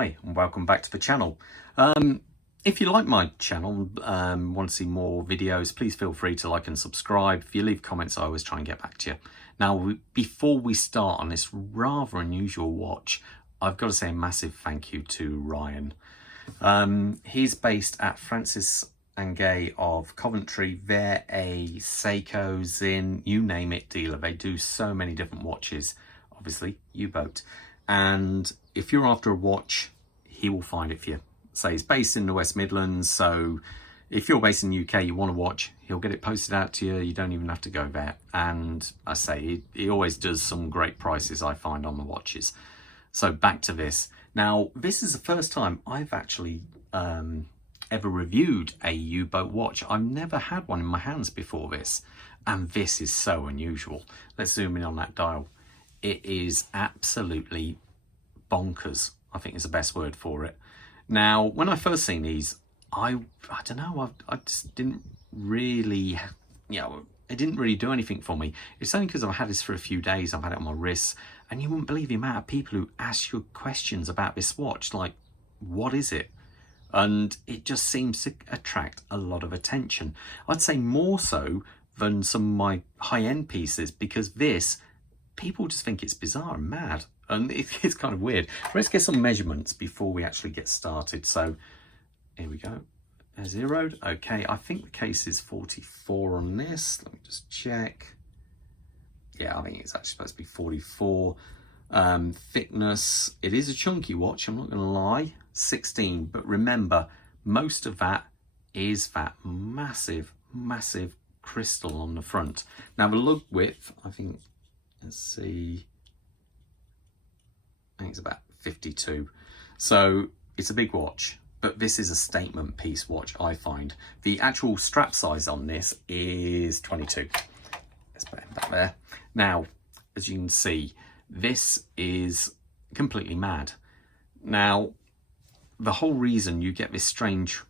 Hi and welcome back to the channel. If you like my channel, want to see more videos, please feel free to like and subscribe. If you leave comments, I always try and get back to you. Now, before we start on this rather unusual watch, I've got to say a massive thank you to Ryan. He's based at Francis Gaye of Coventry. They're a Seiko, Zin, you name it dealer. They do so many different watches, obviously U-boat. And if you're after a watch, he will find it for you. So he's based in the West Midlands, so if you're based in the UK, you want a watch, he'll get it posted out to you. You don't even have to go there. And I say, he always does some great prices, I find, on the watches. So back to this. Now, this is the first time I've actually ever reviewed a U-boat watch. I've never had one in my hands before this. And this is so unusual. Let's zoom in on that dial. It is absolutely bonkers, I think is the best word for it. Now, when I first seen these, I don't know, I just didn't really, it didn't really do anything for me. It's only because I've had this for a few days, I've had it on my wrists, and you wouldn't believe the amount of people who ask you questions about this watch, like, what is it? And it just seems to attract a lot of attention. I'd say more so than some of my high-end pieces, because this, people just think it's bizarre and mad. And it's kind of weird. Let's get some measurements before we actually get started. So here we go. Zeroed. Okay, I think the case is 44 on this. Let me just check. Yeah, I think it's actually supposed to be 44. Thickness, it is a chunky watch, I'm not going to lie. 16, but remember, most of that is that massive, massive crystal on the front. Now the lug width, I think, let's see, I think it's about 52. So it's a big watch, but this is a statement piece watch, I find. The actual strap size on this is 22. Let's put it back there. Now, as you can see, this is completely mad. Now, the whole reason you get this strange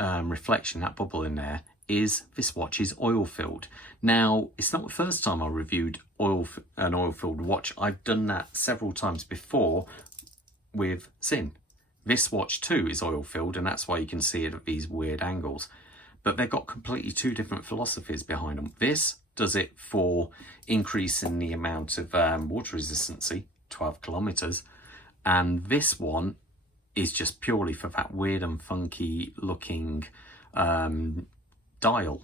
reflection, that bubble in there, is this watch is oil filled. Now, it's not the first time I reviewed an oil filled watch. I've done that several times before with Zin. This watch too is oil filled, and that's why you can see it at these weird angles. But they've got completely two different philosophies behind them. This does it for increasing the amount of water resistancy, 12 kilometers, and this one is just purely for that weird and funky looking dial.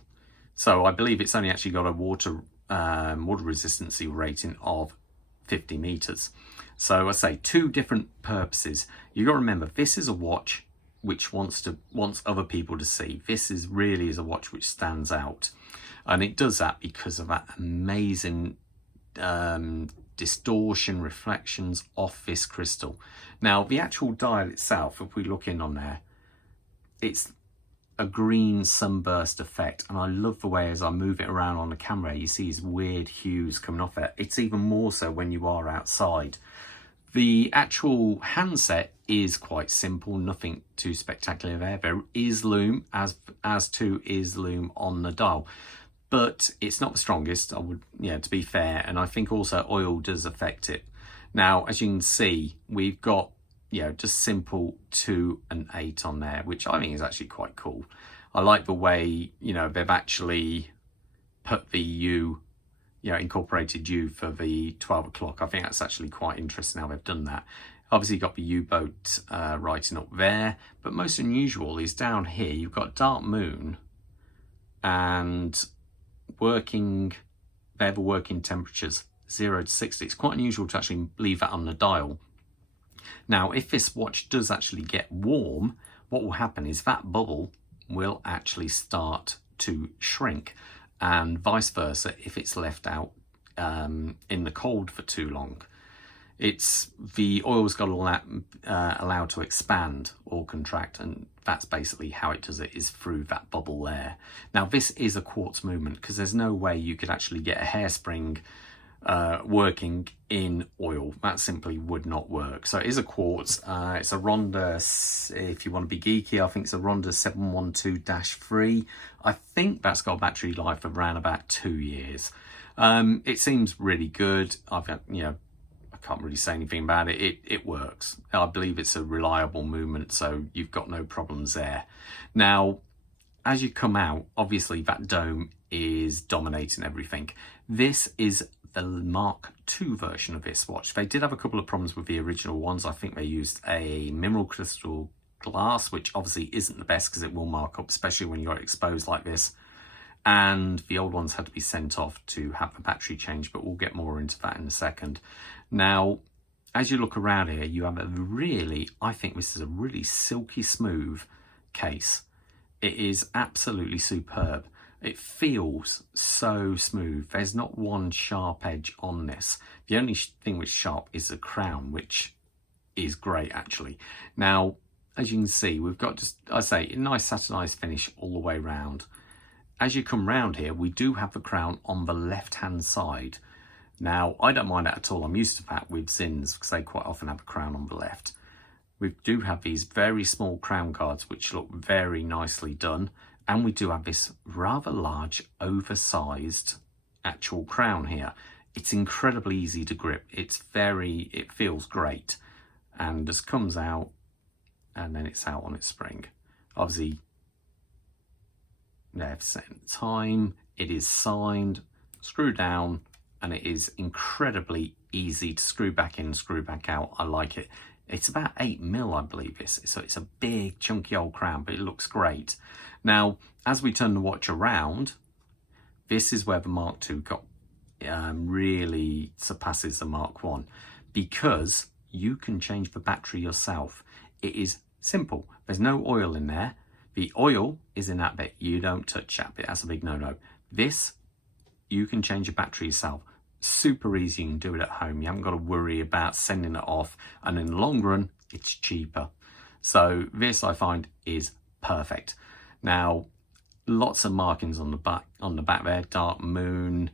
So I believe it's only actually got a water resistancy rating of 50 meters. So I say two different purposes. You got to remember, this is a watch which wants other people to see. This is really a watch which stands out, and it does that because of that amazing distortion reflections off this crystal. Now the actual dial itself, if we look in on there, it's a green sunburst effect, and I love the way as I move it around on the camera you see these weird hues coming off it. It's even more so when you are outside. The actual handset is quite simple, nothing too spectacular there. There is lume, as too is lume on the dial, but it's not the strongest, I would, to be fair, and I think also oil does affect it. Now, as you can see, we've got just simple 2 and 8 on there, which I think is actually quite cool. I like the way, they've actually put the U, incorporated U for the 12 o'clock. I think that's actually quite interesting how they've done that. Obviously you've got the U-boat writing up there, but most unusual is down here, you've got Darkmoon and they're the working temperatures, 0 to 60. It's quite unusual to actually leave that on the dial. Now, if this watch does actually get warm, what will happen is that bubble will actually start to shrink, and vice versa if it's left out in the cold for too long. The oil's got allowed to expand or contract, and that's basically how it does it, is through that bubble there. Now, this is a quartz movement because there's no way you could actually get a hairspring working in oil. That simply would not work. So it is a quartz. It's a Ronda, if you want to be geeky, I think it's a Ronda 712-3. I think that's got a battery life of around about 2 years. It seems really good. I've got, can't really say anything about it. It works. I believe it's a reliable movement, so you've got no problems there. Now, as you come out, obviously that dome is dominating everything. This is the Mark II version of this watch. They did have a couple of problems with the original ones. I think they used a mineral crystal glass, which obviously isn't the best because it will mark up, especially when you got it exposed like this. And the old ones had to be sent off to have the battery changed, but we'll get more into that in a second. Now, as you look around here, you have a really, I think this is a really silky smooth case. It is absolutely superb. It feels so smooth. There's not one sharp edge on this. The only thing which is sharp is the crown, which is great actually. Now, as you can see, we've got just, I say, a nice satinized finish all the way round. As you come round here, we do have the crown on the left-hand side. Now, I don't mind that at all. I'm used to that with Zins because they quite often have a crown on the left. We do have these very small crown guards which look very nicely done. And we do have this rather large, oversized actual crown here. It's incredibly easy to grip. It feels great. And just comes out and then it's out on its spring. Obviously, they've set time, it is signed, screw down, and it is incredibly easy to screw back in, screw back out. I like it. It's about 8mm, I believe this. So it's a big, chunky old crown, but it looks great. Now, as we turn the watch around, this is where the Mark II really surpasses the Mark I, because you can change the battery yourself. It is simple. There's no oil in there. The oil is in that bit. You don't touch that bit. That's a big no-no. This, you can change your battery yourself. Super easy. You can do it at home. You haven't got to worry about sending it off. And in the long run, it's cheaper. So this, I find, is perfect. Now, lots of markings on the back there. Darkmoon,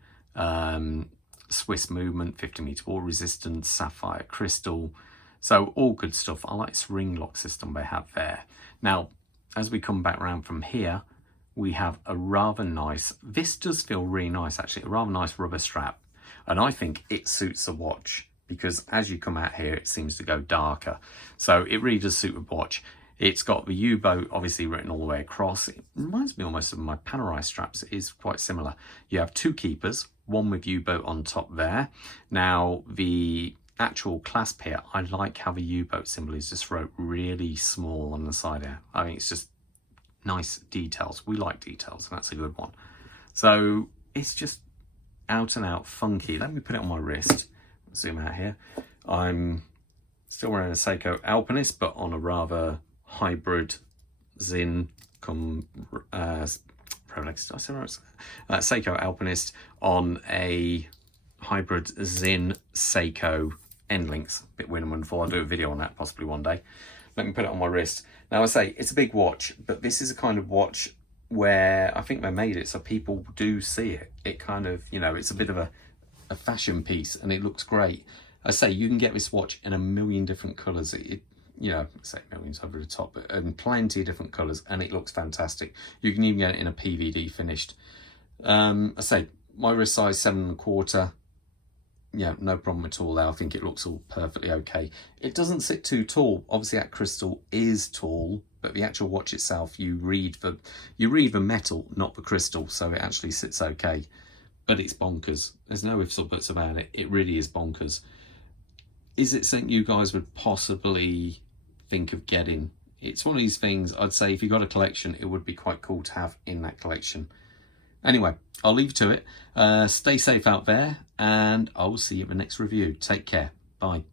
Swiss movement, 50-meter wall resistance, sapphire crystal. So all good stuff. I like this ring lock system they have there. Now, as we come back around from here, we have a rather nice, this does feel really nice actually, a rather nice rubber strap. And I think it suits the watch because as you come out here, it seems to go darker. So it really does suit the watch. It's got the U-boat obviously written all the way across. It reminds me almost of my Panerai straps. It is quite similar. You have two keepers, one with U-boat on top there. Now the actual clasp here, I like how the U-boat symbol is just wrote really small on the side here. I think it's just nice details. We like details, and that's a good one. So it's just out and out funky. Let me put it on my wrist. Zoom out here. I'm still wearing a Seiko Alpinist, but on a rather hybrid Zin Rolex. Seiko Alpinist on a hybrid Zin Seiko end links. A bit weird and wonderful. I'll do a video on that possibly one day. Let me put it on my wrist. Now I say it's a big watch, but this is a kind of watch where I think they made it so people do see it. It kind of, you know, it's a bit of a fashion piece and it looks great. I say you can get this watch in a million different colours. You know, say millions over the top, but in plenty of different colours, and it looks fantastic. You can even get it in a PVD finished. I say my wrist size 7¼ yeah, no problem at all there. I think it looks all perfectly okay. It doesn't sit too tall. Obviously that crystal is tall, but the actual watch itself, you read the metal, not the crystal, so it actually sits okay. But it's bonkers. There's no ifs or buts about it. It really is bonkers. Is it something you guys would possibly think of getting? It's one of these things, I'd say if you got a collection, it would be quite cool to have in that collection. Anyway, I'll leave you to it. Stay safe out there, and I will see you in the next review. Take care. Bye.